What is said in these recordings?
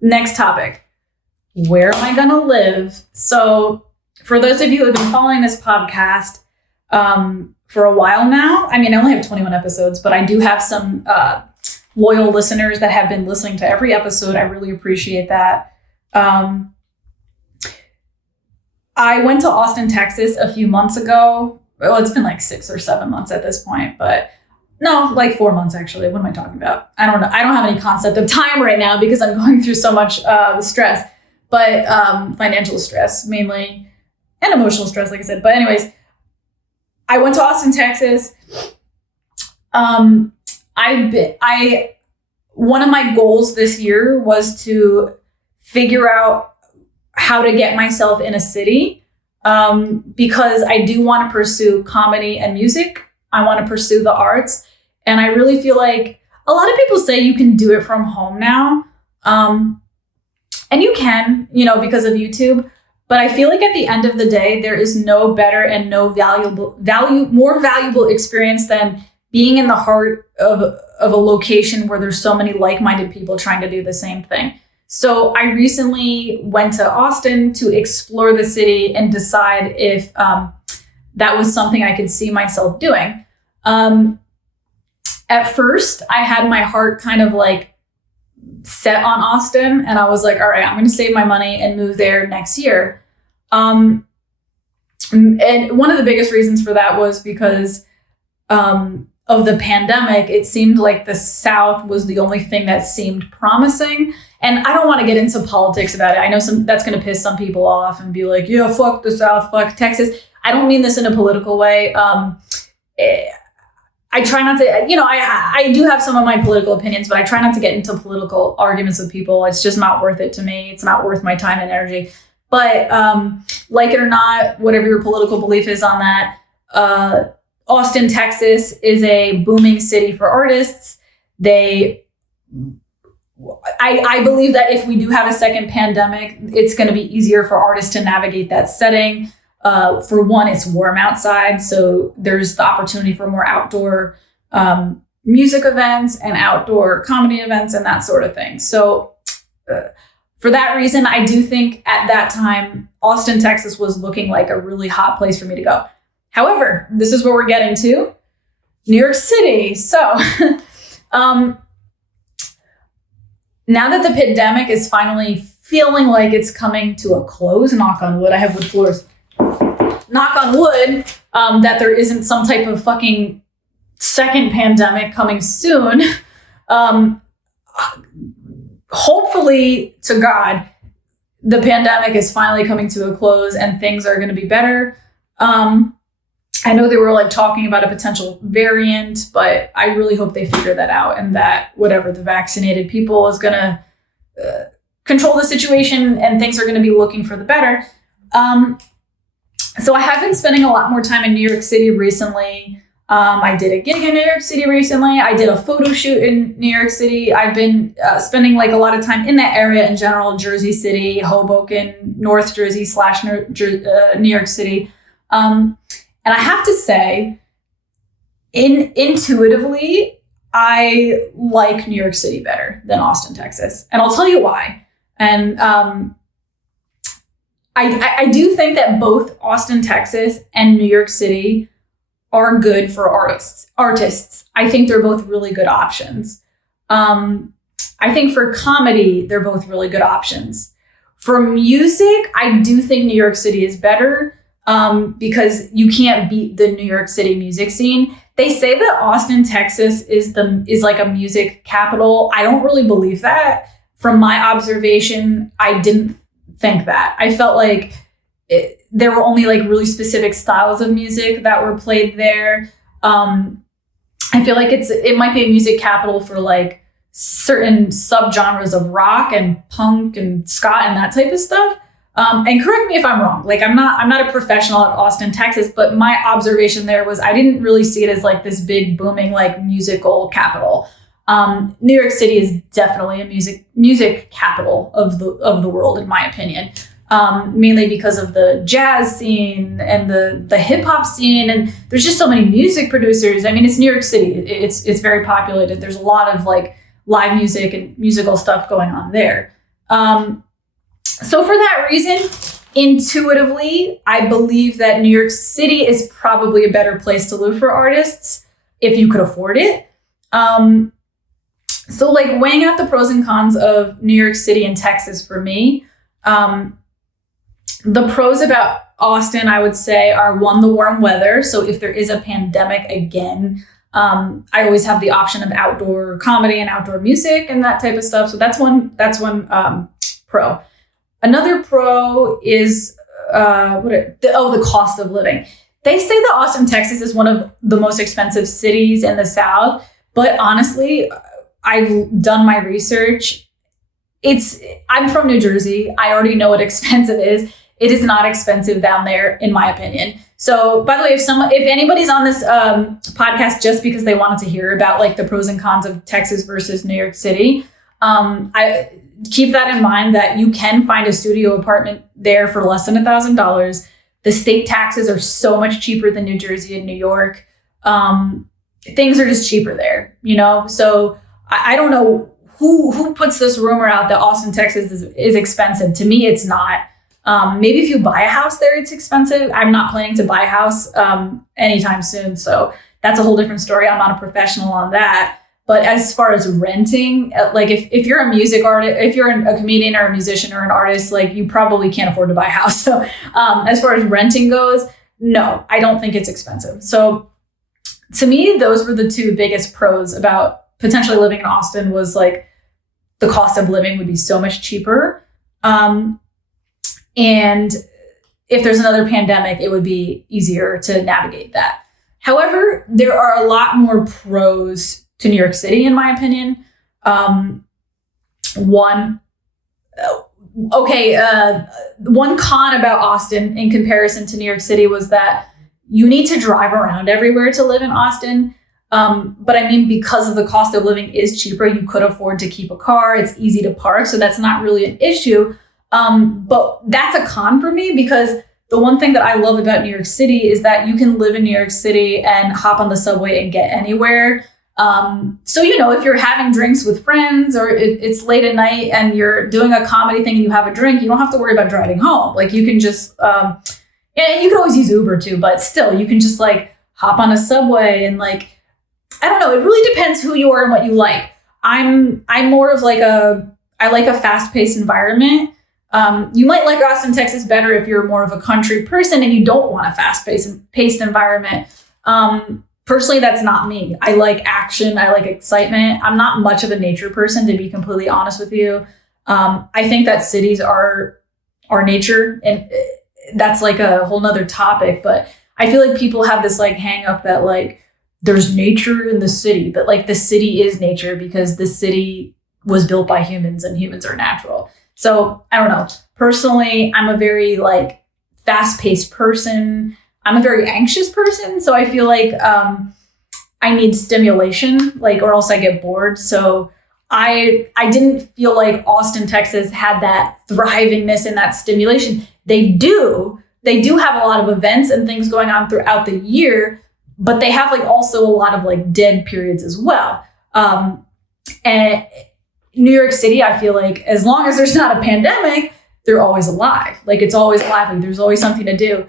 Next topic. Where am I going to live? So for those of you who have been following this podcast for a while now, I mean, I only have 21 episodes, but I do have some loyal listeners that have been listening to every episode. I really appreciate that. I went to Austin, Texas a few months ago. Well, it's been like 6 or 7 months at this point, but no, like 4 months actually. What am I talking about? I don't know. I don't have any concept of time right now because I'm going through so much stress, but financial stress mainly and emotional stress, like I said. But anyways, I went to Austin, Texas. One of my goals this year was to figure out how to get myself in a city because I do want to pursue comedy and music. I want to pursue the arts. And I really feel like a lot of people say you can do it from home now. And you can, because of YouTube. But I feel like at the end of the day, there is no better and no more valuable experience than being in the heart of a location where there's so many like-minded people trying to do the same thing. So I recently went to Austin to explore the city and decide if that was something I could see myself doing. At first, I had my heart kind of like set on Austin, and I was like, all right, I'm going to save my money and move there next year. And one of the biggest reasons for that was because of the pandemic. It seemed like the South was the only thing that seemed promising. And I don't want to get into politics about it. I know that's going to piss some people off and be like, yeah, fuck the South, fuck Texas. I don't mean this in a political way. I try not to, I do have some of my political opinions, but I try not to get into political arguments with people. It's just not worth it to me. It's not worth my time and energy. But like it or not, whatever your political belief is on that, Austin, Texas is a booming city for artists. I believe that if we do have a second pandemic, it's going to be easier for artists to navigate that setting. For one, it's warm outside, so there's the opportunity for more outdoor music events and outdoor comedy events and that sort of thing. So for that reason, I do think at that time, Austin, Texas was looking like a really hot place for me to go. However, this is where we're getting to, New York City. So now that the pandemic is finally feeling like it's coming to a close, knock on wood, I have wood floors. Knock on wood, that there isn't some type of fucking second pandemic coming soon. Hopefully, to God, the pandemic is finally coming to a close and things are going to be better. I know they were like talking about a potential variant, but I really hope they figure that out and that whatever the vaccinated people is going to control the situation and things are going to be looking for the better. So I have been spending a lot more time in New York City recently. I did a gig in New York City recently. I did a photo shoot in New York City. I've been spending like a lot of time in that area in general, Jersey City, Hoboken, North Jersey / New York City. And I have to say, intuitively, I like New York City better than Austin, Texas. And I'll tell you why. And I do think that both Austin, Texas and New York City are good for artists. I think they're both really good options. I think for comedy, they're both really good options. For music, I do think New York City is better because you can't beat the New York City music scene. They say that Austin, Texas is like a music capital. I don't really believe that. From my observation, I didn't think that. I felt like there were only like really specific styles of music that were played there. I feel like it might be a music capital for like certain subgenres of rock and punk and ska and that type of stuff. And correct me if I'm wrong. Like I'm not a professional at Austin, Texas, but my observation there was I didn't really see it as like this big booming like musical capital. New York City is definitely a music capital of the world, in my opinion. Mainly because of the jazz scene and the hip hop scene, and there's just so many music producers. I mean, it's New York City. It's very populated. There's a lot of like live music and musical stuff going on there. So for that reason, intuitively, I believe that New York City is probably a better place to live for artists if you could afford it. So like weighing out the pros and cons of New York City and Texas for me, the pros about Austin, I would say, are one, the warm weather. So if there is a pandemic again, I always have the option of outdoor comedy and outdoor music and that type of stuff. So that's one pro. Another pro is the cost of living. They say that Austin, Texas is one of the most expensive cities in the South, but honestly, I've done my research. I'm from New Jersey. I already know what expensive is. It is not expensive down there, in my opinion. So, by the way, if anybody's on this podcast just because they wanted to hear about like the pros and cons of Texas versus New York City, I keep that in mind that you can find a studio apartment there for less than $1,000. The state taxes are so much cheaper than New Jersey and New York. Things are just cheaper there, you know? So I don't know who puts this rumor out that Austin, Texas is expensive. To me, it's not. Maybe if you buy a house there, it's expensive. I'm not planning to buy a house anytime soon. So that's a whole different story. I'm not a professional on that. But as far as renting, like if you're a music artist, if you're a comedian or a musician or an artist, like you probably can't afford to buy a house. So as far as renting goes, no, I don't think it's expensive. So to me, those were the two biggest pros about potentially living in Austin was like the cost of living would be so much cheaper. And if there's another pandemic, it would be easier to navigate that. However, there are a lot more pros to New York City, in my opinion. One con about Austin in comparison to New York City was that you need to drive around everywhere to live in Austin. But I mean, because of the cost of living is cheaper, you could afford to keep a car. It's easy to park. So that's not really an issue. But that's a con for me because the one thing that I love about New York City is that you can live in New York City and hop on the subway and get anywhere. So, you know, if you're having drinks with friends or it's late at night and you're doing a comedy thing and you have a drink, you don't have to worry about driving home. Like you can just, and you can always use Uber too, but still you can just like hop on a subway and like, I don't know. It really depends who you are and what you like. I'm more of like I like a fast-paced environment. You might like Austin, Texas better if you're more of a country person and you don't want a fast-paced environment. Personally, that's not me. I like action. I like excitement. I'm not much of a nature person, to be completely honest with you. I think that cities are nature, and that's like a whole nother topic. But I feel like people have this like hang up that like there's nature in the city, but like the city is nature because the city was built by humans and humans are natural. So I don't know. Personally, I'm a very like fast-paced person. I'm a very anxious person. So I feel like I need stimulation, like, or else I get bored. So I didn't feel like Austin, Texas had that thrivingness and that stimulation. They do have a lot of events and things going on throughout the year, but they have like also a lot of like dead periods as well. And New York City, I feel like as long as there's not a pandemic, they're always alive. Like it's always lively. There's always something to do.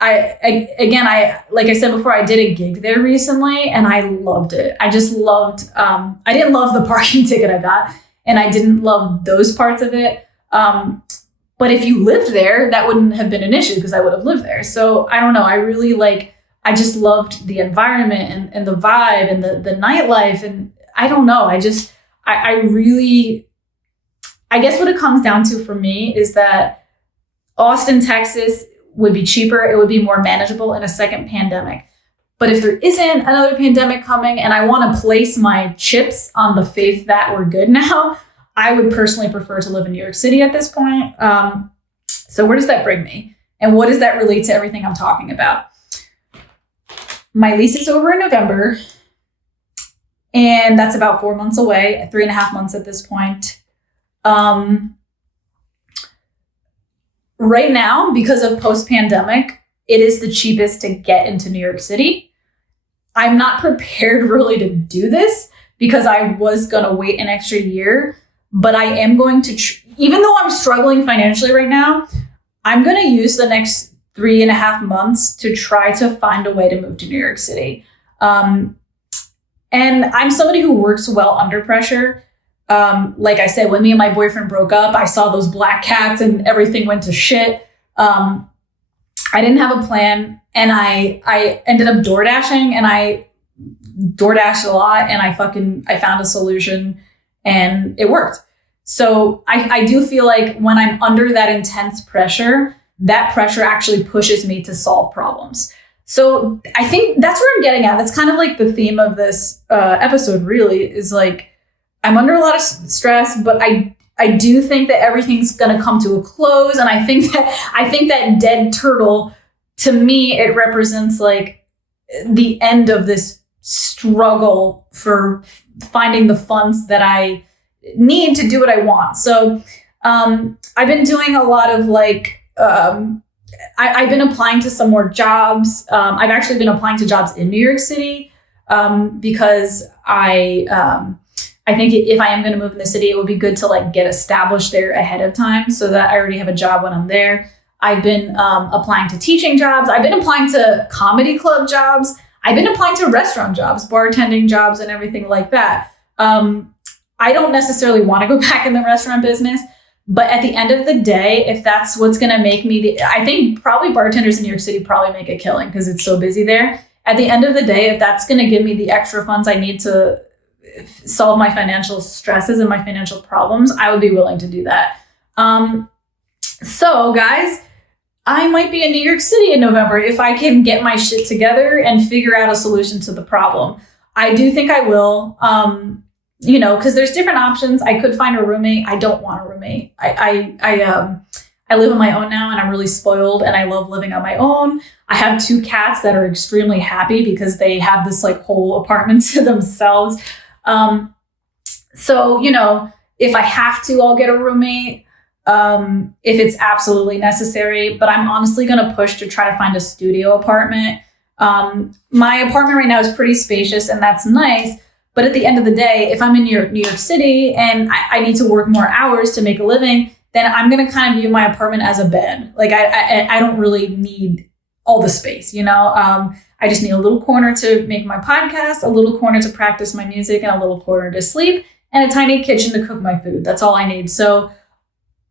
Like I said before, I did a gig there recently and I loved it. I just loved, I didn't love the parking ticket I got and I didn't love those parts of it. But if you lived there, that wouldn't have been an issue because I would have lived there. So I don't know. I just loved the environment and the vibe and the nightlife. And I don't know. I guess what it comes down to for me is that Austin, Texas would be cheaper. It would be more manageable in a second pandemic. But if there isn't another pandemic coming and I want to place my chips on the faith that we're good now, I would personally prefer to live in New York City at this point. So where does that bring me? And what does that relate to everything I'm talking about? My lease is over in November. And that's about 4 months away, 3.5 months at this point. Right now, because of post-pandemic, it is the cheapest to get into New York City. I'm not prepared really to do this because I was going to wait an extra year, but I am going to, even though I'm struggling financially right now, I'm going to use the next 3.5 months to try to find a way to move to New York City. And I'm somebody who works well under pressure. Like I said, when me and my boyfriend broke up, I saw those black cats and everything went to shit. I didn't have a plan, and I ended up door dashing, and I door dashed a lot, and I found a solution, and it worked. So I do feel like when I'm under that intense pressure, that pressure actually pushes me to solve problems. So I think that's where I'm getting at. That's kind of like the theme of this episode, really, is like, I'm under a lot of stress, but I do think that everything's going to come to a close. And I think that dead turtle, to me, it represents like the end of this struggle for finding the funds that I need to do what I want. So I've been doing a lot of like, I've been applying to some more jobs. I've actually been applying to jobs in New York City because I think if I am going to move in the city, it would be good to like get established there ahead of time so that I already have a job when I'm there. I've been applying to teaching jobs. I've been applying to comedy club jobs. I've been applying to restaurant jobs, bartending jobs, and everything like that. I don't necessarily want to go back in the restaurant business, but at the end of the day, if that's what's going to make me I think probably bartenders in New York City probably make a killing because it's so busy there. At the end of the day, if that's going to give me the extra funds I need to solve my financial stresses and my financial problems, I would be willing to do that. So guys, I might be in New York City in November if I can get my shit together and figure out a solution to the problem. I do think I will, because there's different options. I could find a roommate. I don't want a roommate. I live on my own now, and I'm really spoiled, and I love living on my own. I have 2 cats that are extremely happy because they have this like whole apartment to themselves. So, if I have to, I'll get a roommate, if it's absolutely necessary, but I'm honestly going to push to try to find a studio apartment. My apartment right now is pretty spacious, and that's nice. But at the end of the day, if I'm in New York City and I need to work more hours to make a living, then I'm going to kind of view my apartment as a bed. Like I don't really need all the space, I just need a little corner to make my podcast, a little corner to practice my music, and a little corner to sleep, and a tiny kitchen to cook my food. That's all I need. So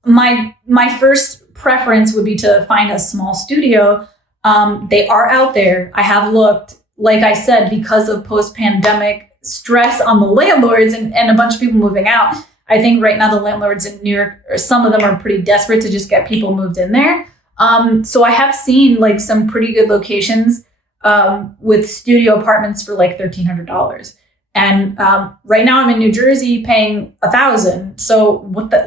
my first preference would be to find a small studio. They are out there. I have looked, like I said, because of post-pandemic stress on the landlords and a bunch of people moving out. I think right now the landlords in New York, or some of them, are pretty desperate to just get people moved in there. So I have seen like some pretty good locations with studio apartments for like $1,300. And right now I'm in New Jersey paying $1,000. So what the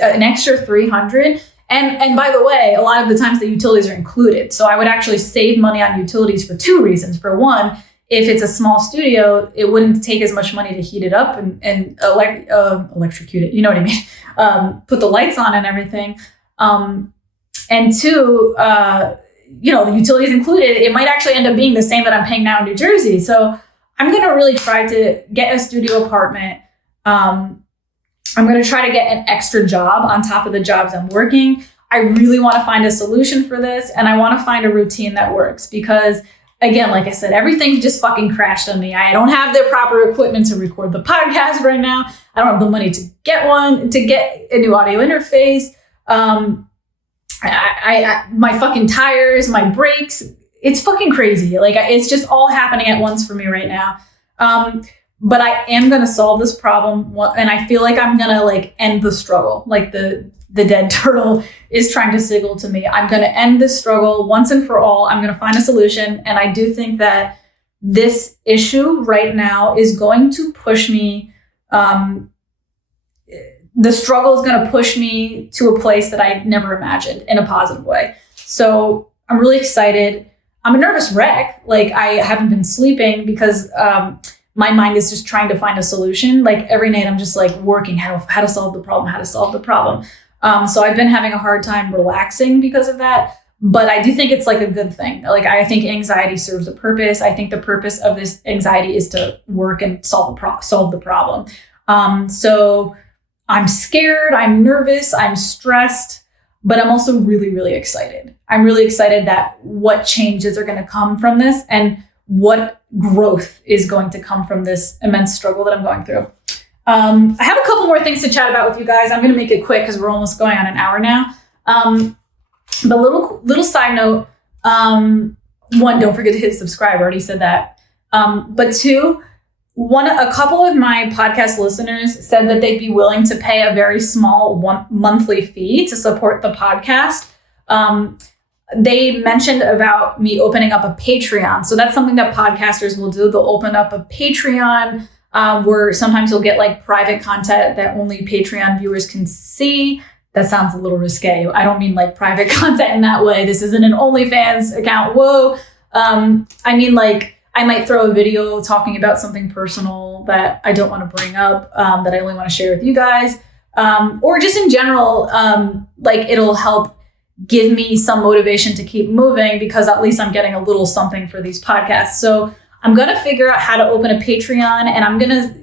an extra $300. And by the way, a lot of the times the utilities are included. So I would actually save money on utilities for 2 reasons. For one, if it's a small studio, it wouldn't take as much money to heat it up and electrocute it. You know what I mean? Put the lights on and everything. And 2, the utilities included, it might actually end up being the same that I'm paying now in New Jersey. So I'm going to really try to get a studio apartment. I'm going to try to get an extra job on top of the jobs I'm working. I really want to find a solution for this, and I want to find a routine that works because, again, like I said, everything just fucking crashed on me. I don't have the proper equipment to record the podcast right now. I don't have the money to get a new audio interface. My fucking tires, my brakes, it's fucking crazy. Like it's just all happening at once for me right now. But I am going to solve this problem. And I feel like I'm going to like end the struggle. Like the dead turtle is trying to signal to me. I'm going to end this struggle once and for all. I'm going to find a solution. And I do think that this issue right now is going to push me. The struggle is going to push me to a place that I never imagined in a positive way. So I'm really excited. I'm a nervous wreck. Like I haven't been sleeping because my mind is just trying to find a solution. Like every night I'm just like working how to solve the problem. So I've been having a hard time relaxing because of that. But I do think it's like a good thing. Like, I think anxiety serves a purpose. I think the purpose of this anxiety is to work and solve the problem. So I'm scared, I'm nervous, I'm stressed, but I'm also really, really excited. I'm really excited that what changes are going to come from this and what growth is going to come from this immense struggle that I'm going through. I have a couple more things to chat about with you guys. I'm going to make it quick because we're almost going on an hour now. But little side note, one, don't forget to hit subscribe. I already said that. But two, a couple of my podcast listeners said that they'd be willing to pay a very small monthly fee to support the podcast. They mentioned about me opening up a Patreon. So that's something that podcasters will do. They'll open up a Patreon where sometimes you'll get like private content that only Patreon viewers can see. That sounds a little risque. I don't mean like private content in that way. This isn't an OnlyFans account. Whoa. I mean, like, I might throw a video talking about something personal that I don't want to bring up, that I only want to share with you guys. Or just in general, like, it'll help give me some motivation to keep moving because at least I'm getting a little something for these podcasts. So I'm going to figure out how to open a Patreon, and I'm going to,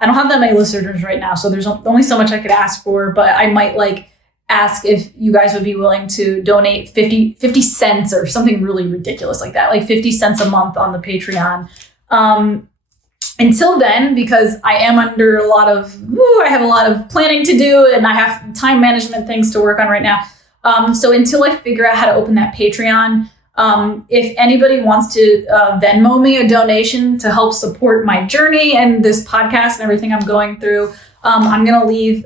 I don't have that many listeners right now, so there's only so much I could ask for, but I might like ask if you guys would be willing to donate 50 cents or something really ridiculous like that, like 50 cents a month on the Patreon. Until then, because I am under I have a lot of planning to do and I have time management things to work on right now. So until I figure out how to open that Patreon, if anybody wants to Venmo me a donation to help support my journey and this podcast and everything I'm going through, I'm going to leave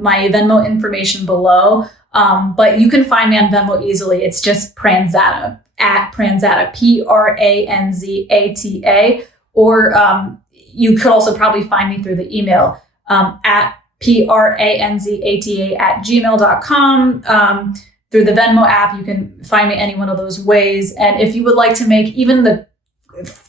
my Venmo information below. But you can find me on Venmo easily. It's just Pranzata, at Pranzata, Pranzata. Or you could also probably find me through the email at pranzata@gmail.com. Through the Venmo app, you can find me any one of those ways. And if you would like to make even the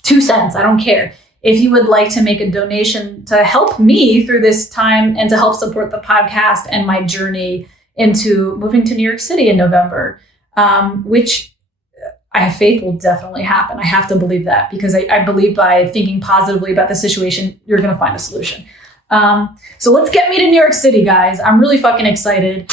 2 cents, I don't care. If you would like to make a donation to help me through this time and to help support the podcast and my journey into moving to New York City in November, which I have faith will definitely happen. I have to believe that because I believe by thinking positively about the situation, you're going to find a solution. So let's get me to New York City, guys. I'm really fucking excited.